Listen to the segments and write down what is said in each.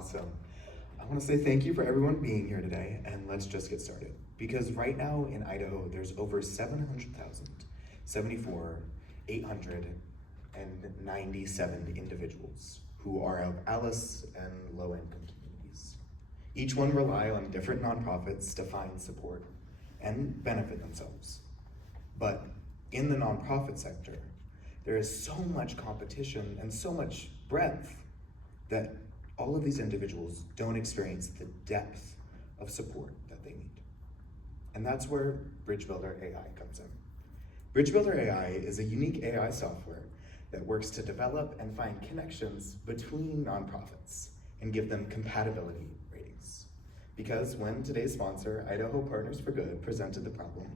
Awesome. I want to say thank you for everyone being here today, and let's just get started. Because right now in Idaho, there's over 897 individuals who are of ALICE and low-income communities. Each one rely on different nonprofits to find support and benefit themselves. But in the nonprofit sector, there is so much competition and so much breadth that all of these individuals don't experience the depth of support that they need. And that's where Bridge Builder AI comes in. Bridge Builder AI is a unique AI software that works to develop and find connections between nonprofits and give them compatibility ratings. Because when today's sponsor, Idaho Partners for Good, presented the problem,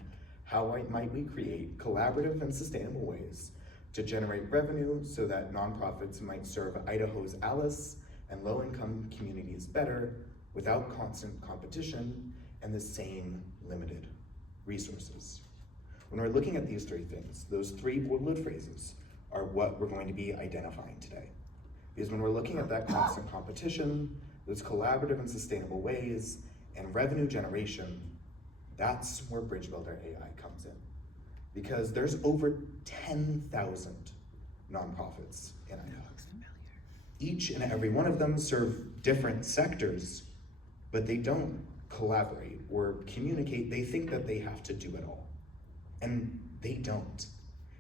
how might we create collaborative and sustainable ways to generate revenue so that nonprofits might serve Idaho's ALICE and low-income communities better without constant competition and the same limited resources. When we're looking at these three things, those three bolded phrases are what we're going to be identifying today. Because when we're looking at that constant competition, those collaborative and sustainable ways, and revenue generation, that's where Bridge Builder AI comes in. Because there's over 10,000 nonprofits in Idaho. Each and every one of them serve different sectors, but they don't collaborate or communicate. They think that they have to do it all, and they don't.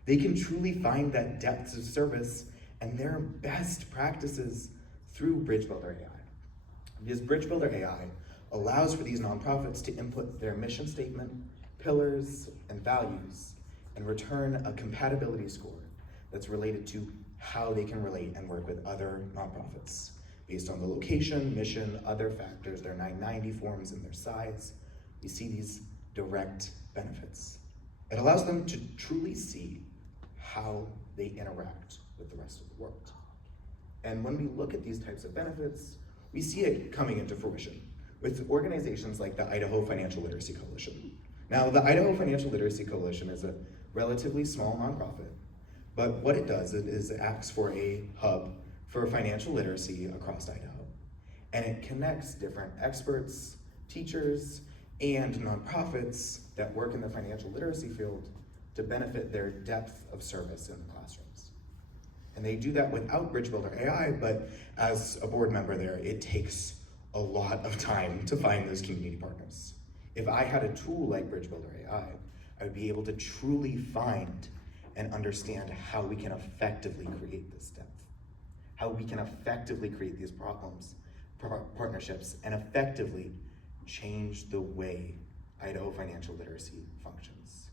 They can truly find that depth of service and their best practices through Bridge Builder AI. Because Bridge Builder AI allows for these nonprofits to input their mission statement, pillars, and values, and return a compatibility score that's related to how they can relate and work with other nonprofits based on the location, mission, other factors, their 990 forms, and their size. We see these direct benefits. It allows them to truly see how they interact with the rest of the world. And when we look at these types of benefits, we see it coming into fruition with organizations like the Idaho Financial Literacy Coalition. Now, the Idaho Financial Literacy Coalition is a relatively small nonprofit, but what it does is it acts for a hub for financial literacy across Idaho. And it connects different experts, teachers, and nonprofits that work in the financial literacy field to benefit their depth of service in the classrooms. And they do that without Bridge Builder AI, but as a board member there, it takes a lot of time to find those community partners. If I had a tool like Bridge Builder AI, I would be able to truly find and understand how we can effectively create this depth, how we can effectively create these partnerships, and effectively change the way Idaho financial literacy functions.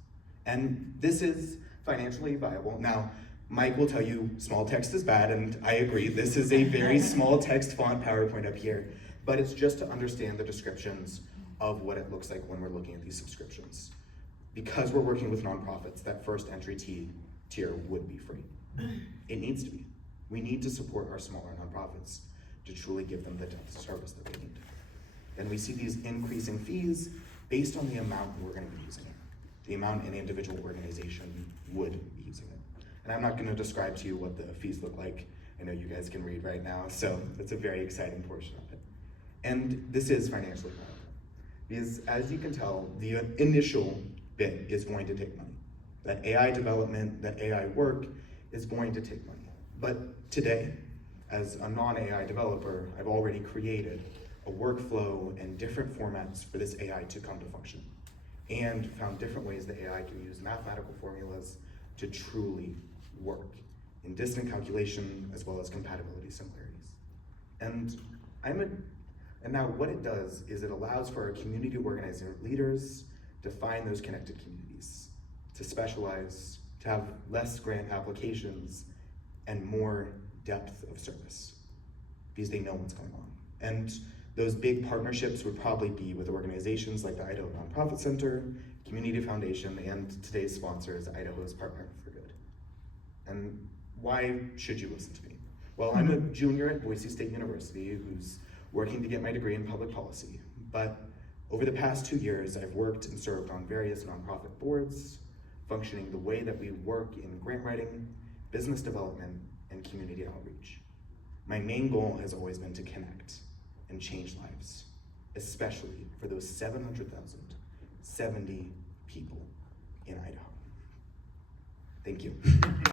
And this is financially viable. Now, Mike will tell you small text is bad, and I agree. This is a very small text font PowerPoint up here, but it's just to understand the descriptions of what it looks like when we're looking at these subscriptions. Because we're working with nonprofits, that first entry tier would be free. It needs to be. We need to support our smaller nonprofits to truly give them the depth of service that they need. And we see these increasing fees based on the amount we're going to be using it, the amount an individual organization would be using it. And I'm not going to describe to you what the fees look like. I know you guys can read right now, so that's a very exciting portion of it. And this is financially viable. Because as you can tell, the initial bit is going to take money. That AI development, that AI work is going to take money. But today, as a non-AI developer, I've already created a workflow and different formats for this AI to come to function, and found different ways that AI can use mathematical formulas to truly work in distant calculation as well as compatibility similarities. And now what it does is it allows for our community organizer leaders to find those connected communities, to specialize, to have less grant applications, and more depth of service, because they know what's going on. And those big partnerships would probably be with organizations like the Idaho Nonprofit Center, Community Foundation, and today's sponsors, Idaho's Partner for Good. And why should you listen to me? Well, I'm a junior at Boise State University who's working to get my degree in public policy, but over the past 2 years, I've worked and served on various nonprofit boards, functioning the way that we work in grant writing, business development, and community outreach. My main goal has always been to connect and change lives, especially for those 770 people in Idaho. Thank you.